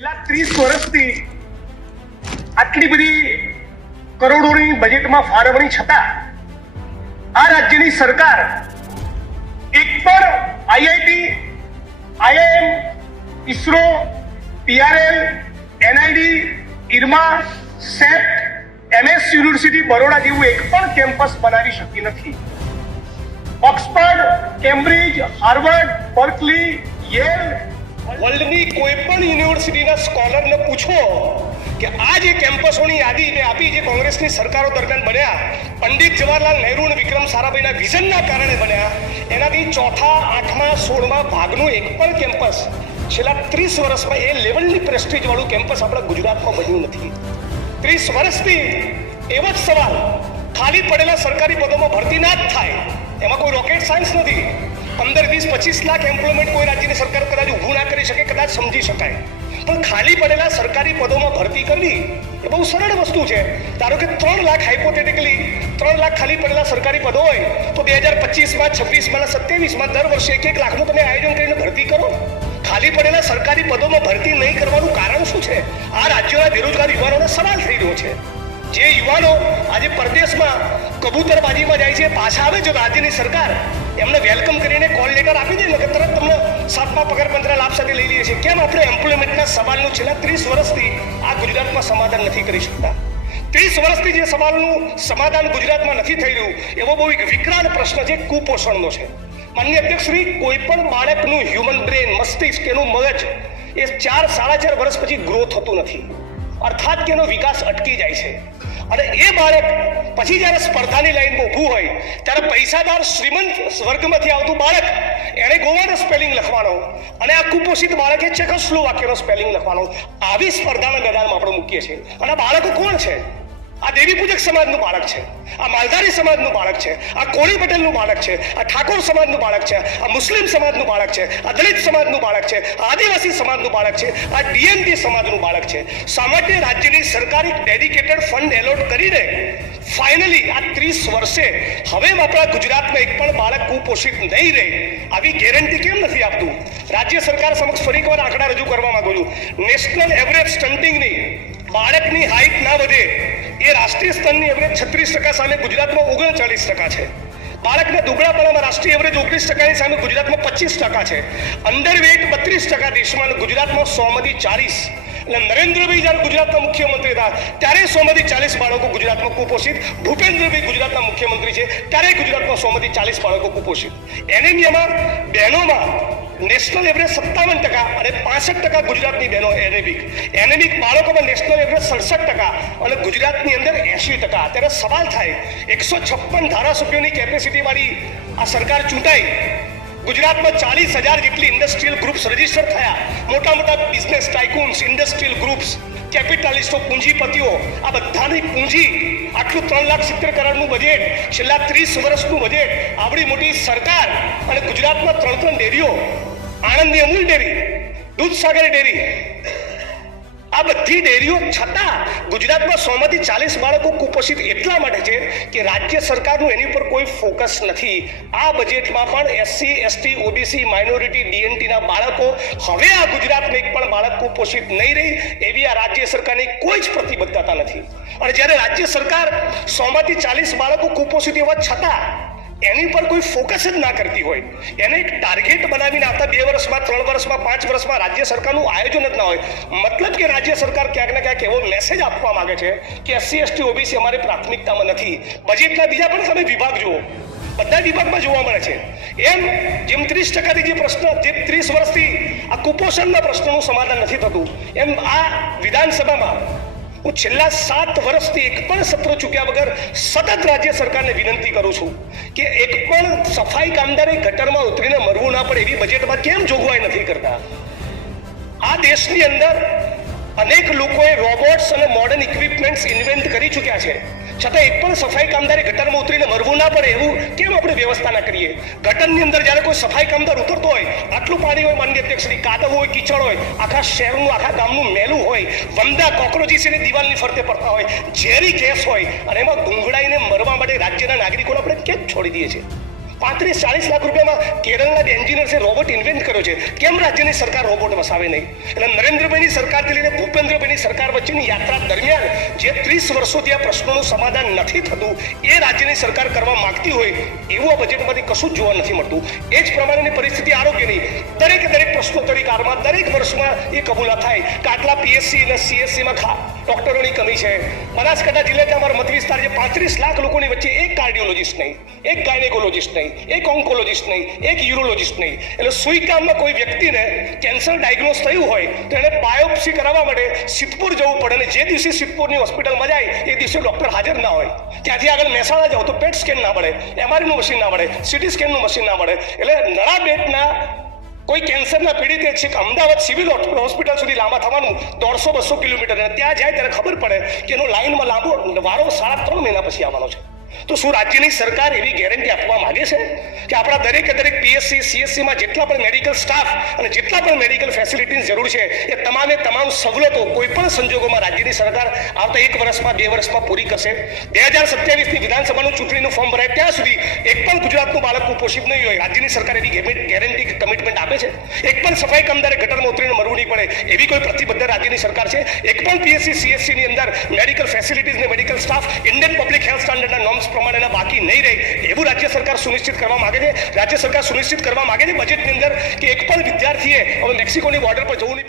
30 વર્ષથી આટલી બધી કરોડોની બજેટમાં ફાળવણી છતાં આ રાજ્યની સરકાર એક પણ IIT, IIM, ISRO, PRL, NID, IRMA, CEPT, MS university Baroda જેવું એક પણ કેમ્પસ બનાવી શકી નથી. Oxford, Cambridge, Harvard, Berkeley, Yale, વર્લ્ડની કોઈ પણ યુનિવર્સિટીના સ્કોલરને પૂછો કે આ જે કેમ્પસોની યાદી મેં આપી જે કોંગ્રેસની સરકારો દરમિયાન બન્યા, પંડિત જવાહરલાલ નહેરુ અને વિક્રમ સારાભાઈના વિઝનના કારણે બન્યા, એનાથી ચોથા, આઠમા, 16મા ભાગનું એક પણ કેમ્પસ છેલ્લા 30 વર્ષમાં એ લેવલની પ્રેસ્ટીજ વાળું કેમ્પસ આપણા ગુજરાતમાં બન્યું નથી. 30 વર્ષથી એવો જ સવાલ, ખાલી પડેલા સરકારી પદોમાં ભરતી ના જ થાય, એમાં કોઈ રોકેટ સાયન્સ નથી. 15, 20, 25 લાખ એમ્પ્લોયમેન્ટ કોઈ રાજ્યની સરકાર કદાચ ઊભું ના કરી શકે, કદાચ સમજી શકાય, પણ ખાલી પડેલા સરકારી પદોમાં ભરતી કરવી એ બહુ સરળ વસ્તુ છે. ધારો કે 3 લાખ હાઇપોથેટિકલી 3 લાખ ખાલી પડેલા સરકારી પદો હોય તો 2025માં, 26માં, 27માં દર વર્ષે 1 લાખનું તમે આયોજન કરીને ભરતી કરો. ખાલી પડેલા સરકારી પદોમાં ભરતી નહીં કરવાનું કારણ શું છે? આ રાજ્યોના બેરોજગાર યુવાનોને સવાલ થઈ રહ્યો છે. જે યુવાનો આજે પરદેશમાં કબૂતરબાજીમાં જાય છે, પાછા આવે છે, રાજ્યની સરકાર એમને વેલકમ કરીને કોલ લેટર આપી દે ને કે તરત તમને 7મા પગાર પંચના લાભ સાથે લઈ લઈએ છીએ. કેમ આપણે એમ્પ્લોયમેન્ટના સવાલનું છેલ્લા 30 વર્ષથી આ ગુજરાતમાં સમાધાન નથી કરી શકતા? 30 વર્ષથી જે સવાલનું સમાધાન ગુજરાતમાં નથી થઈ રહ્યું એવો બહુ એક વિકરાળ પ્રશ્ન છે, કુપોષણનો છે. માનનીય અધ્યક્ષશ્રી, કોઈ પણ બાળકનું હ્યુમન બ્રેન, મસ્તિષ્ક, એનું મગજ એ 4, 4.5 વર્ષ પછી ગ્રો થતું નથી, અર્થાત કે એનો વિકાસ અટકી જાય છે. અને એ બાળક પછી જ્યારે સ્પર્ધાની લાઈનમાં ઊભું હોય ત્યારે પૈસાદાર શ્રીમંત વર્ગમાંથી આવતું બાળક એણે ગોવાનો સ્પેલિંગ લખવાનો અને આ કુપોષિત બાળકે ચેકોસ્લોવાકિયાનો સ્પેલિંગ લખવાનો. આવી સ્પર્ધાના મેદાનમાં આપણે મૂકીએ છીએ. અને બાળકો કોણ છે? આ દેવી પૂજક સમાજનું બાળક છે, આ માલધારી સમાજનું બાળક છે, આ કોળી પટેલનું બાળક છે, આ ઠાકોર સમાજનું બાળક છે, આ મુસ્લિમ સમાજનું બાળક છે, આ દલિત સમાજનું બાળક છે, આ આદિવાસી સમાજનું બાળક છે, આ ડીએનટી સમાજનું બાળક છે. શા માટે રાજ્યની સરકારે ડેડિકેટેડ ફંડ એલોટ કરીને ફાઇનલી આ 30 વર્ષે હવે આપણા ગુજરાતમાં એક પણ બાળક કુપોષિત નહીં રહે આવી ગેરંટી કેમ નથી આપતું? રાજ્ય સરકાર સમક્ષ ફરી એકવાર આંકડા રજૂ કરવા માંગુ છું. નેશનલ એવરેજ સ્ટન્ટિંગની બાળકની હાઈટ ના વધે એ રાષ્ટ્રીય સ્તરની એવરેજ 36% સામે ગુજરાતમાં 39% છે. બાળકના દુબળાપણામાં રાષ્ટ્રીય એવરેજ 19%ની સામે ગુજરાતમાં 25% છે. અંડરવેટ 32% દેશમાં, ગુજરાતમાં 100માંથી 40. એટલે નરેન્દ્રભાઈ જ્યારે ગુજરાતના મુખ્યમંત્રી હતા ત્યારે 100માંથી 40 બાળકો ગુજરાતમાં કુપોષિત. ભૂપેન્દ્રભાઈ ગુજરાતના મુખ્યમંત્રી છે ત્યારે ગુજરાતમાં 100માંથી 40 બાળકો કુપોષિત. એનેમિયામાં બહેનોમાં નેશનલ એવરેજ 57% અને 65% ગુજરાતની બહેનો એનેમિક બાળકોમાં નેશનલ એવરેજ 67% અને ગુજરાતની અંદર 80%. ત્યારે સવાલ થાય, 156 ધારાસભ્યોની કેપેસિટી વાળી આ સરકાર ચૂંટાઈ, ગુજરાતમાં 40,000 જેટલી ઇન્ડસ્ટ્રીયલ ગ્રુપ્સ રજીસ્ટર થયા, મોટા મોટા બિઝનેસ ટાઇકૂન્સ, ઇન્ડસ્ટ્રીયલ ગ્રુપ્સ, કેપિટાલિસ્ટો, પૂંજીપતિઓ, આ બધાની પૂંજી, આટલું 3,70,000 કરોડનું બજેટ, છેલ્લા 30 વર્ષનું બજેટ, આવડી મોટી સરકાર અને ગુજરાતમાં 3 ડેરીઓ, આણંદની અમૂલ ડેરી, દૂધસાગર ડેરી, આ બધી ડેરીઓ છતાં ગુજરાતમાં 100માંથી 40 બાળકો કુપોષિત એટલા માટે છે કે રાજ્ય સરકારનું એની પર કોઈ ફોકસ નથી. આ બજેટમાં પણ એસસી, એસટી, ઓબીસી, માઇનોરિટી, ડીએનટીના બાળકો હવે આ ગુજરાતમાં એક પણ બાળક કુપોષિત નહીં રહે એવી આ રાજ્ય સરકારની કોઈ જ પ્રતિબદ્ધતા નથી. અને જ્યારે રાજ્ય સરકાર 100માંથી 40 બાળકો કુપોષિત હોવા છતાં એની પર કોઈ ફોકસ જ ના કરતી હોય, એને એક ટાર્ગેટ બનાવીને આવતા 2 વર્ષમાં, 3 વર્ષમાં, 5 વર્ષમાં રાજ્ય સરકારનું આયોજન જ ના હોય, મતલબ કે રાજ્ય સરકાર ક્યાંક ને ક્યાંક એવો મેસેજ આપવા માંગે છે કે એસસી, એસટી, ઓબીસી અમારી પ્રાથમિકતામાં નથી. બજેટના બીજા પણ તમે વિભાગ જુઓ, બધા વિભાગમાં જોવા મળે છે. એમ જેમ 30%થી જે પ્રશ્ન, જે 30 વર્ષથી આ કુપોષણના પ્રશ્નનું સમાધાન નથી થતું, એમ આ વિધાનસભામાં હું છેલ્લા 7 વર્ષથી એક પણ સત્ર ચૂક્યા વગર સતત રાજ્ય સરકારને વિનંતી કરું છું કે એક પણ સફાઈ કામદારે ગટરમાં ઉતરીને મરવું ના પડે એવી બજેટમાં કેમ જોગવાઈ નથી કરતા? આ દેશની અંદર અનેક લોકોએ રોબોટ્સ અને મોડર્ન ઇક્વિપમેન્ટ્સ ઇન્વેન્ટ કરી ચૂક્યા છે, છતાં એક પણ સફાઈ કામદારે ગટરમાં ઉતરીને મરવું ના પડે એવું કેમ આપણે વ્યવસ્થા ના કરીએ? ગટરની અંદર જ્યારે કોઈ સફાઈ કામદાર ઉતરતો હોય, આટલું પાણી હોય, માનનીય અધ્યક્ષશ્રી, કાદવ હોય, કીચડ હોય, આખા શહેરનું, આખા ગામનું મેલું હોય, વંદા કોક્રોચીસ એની દિવાલની ફરતે પડતા હોય, ઝેરી ગેસ હોય, અને એમાં ગુંગળાઈને મરવા માટે રાજ્યના નાગરિકોને આપણે કેમ છોડી દઈએ છીએ? 35-40 લાખ રૂપિયામાં કેરળના જે એન્જિનિયર્સે રોબોટ ઇન્વેન્ટ કર્યો છે. કેમ રાજ્યની સરકાર રોબોટ વસાવે નહીં? એટલે નરેન્દ્રભાઈની સરકારથી લઈને ભૂપેન્દ્રભાઈની સરકાર વચ્ચેની યાત્રા દરમિયાન જે 30 વર્ષોથી આ પ્રશ્નોનું સમાધાન નથી થતું એ રાજ્યની સરકાર કરવા માંગતી હોય એવું આ બજેટમાંથી કશું જ જોવા નથી મળતું. એ જ પ્રમાણેની પરિસ્થિતિ આરોગ્યની. દરેક પ્રશ્નોત્તરી કાળમાં દરેક વર્ષમાં એ કબૂલાત થાય કે આટલા પીએસસી અને સીએસસીમાં ડોક્ટરોની કમી છે. બનાસકાંઠા જિલ્લાના અમારા મત વિસ્તાર જે 35 લાખ લોકોની વચ્ચે એક કાર્ડિયોલોજિસ્ટ નહીં, એક ગાયનેકોલોજિસ્ટ નહીં, એક ઓન્કોલોજિસ્ટ નહીં, એક યુરોલોજિસ્ટ નહીં. એટલે સુઈ ગામમાં કોઈ વ્યક્તિને કેન્સર ડાયગ્નોઝ થયું હોય તો એને બાયોપ્સી કરાવવા માટે સિદ્ધપુર જવું પડે અને જે દિવસે સિદ્ધપુરની હોસ્પિટલમાં જાય એ દિવસે ડોક્ટર હાજર ના હોય. ત્યાંથી આગળ મહેસાણા જાઓ તો પેટ સ્કેન ના મળે, એમઆરઆઈનું મશીન ના મળે, સીટી સ્કેનનું મશીન ના મળે. એટલે નળાબેટના કોઈ કેન્સરના પીડિતે છે કે અમદાવાદ સિવિલ હોસ્પિટલ સુધી લાંબા થવાનું 150-200 કિલોમીટર. ત્યાં જાય ત્યારે ખબર પડે કે એનો લાઈનમાં લાંબો વારો 3.5 મહિના પછી આવવાનો છે. તો શું રાજ્યની સરકાર એવી ગેરંટી આપવા માંગે છે કે આપણા દરેક પીએસસી સીએસસીમાં જેટલા પણ મેડિકલ સ્ટાફ અને જેટલા પણ મેડિકલ ફેસિલિટીની જરૂર છે એ તમામ સવલતો કોઈ પણ સંજોગોમાં રાજ્યની સરકાર આવતા 1 વર્ષમાં 2 વર્ષમાં પૂરી કરશે? 2027ની વિધાનસભાનું ચૂંટણીનું ફોર્મ ભરાય ત્યાં સુધી એક પણ ગુજરાતનું બાળક કુપોષિત નહીં હોય. રાજ્યની સરકાર એવી ગેરંટી કમિટમેન્ટ આપે છે? એક પણ સફાઈ કામદારે ગટરમાં ઉતરીને મરવું નહીં પડે એવી કોઈ પ્રતિબદ્ધ રાજ્યની સરકાર છે? એક પણ પીએસસી સીએસસીની અંદર મેડિકલ ફેસિલિટીઝ ને medical staff Indian public health સ્ટાન્ડર્ડના નોર્મ્સ પ્રમાણેના બાકી નહીં રહે એવું રાજ્ય સરકાર સુનિશ્ચિત કરવા માંગે છે? રાજ્ય સરકાર સુનિશ્ચિત કરવા માંગે છે બજેટની અંદર કે એક પણ વિદ્યાર્થીએ હવે મેક્સિકોની બોર્ડર પર જવું નહીં પડે?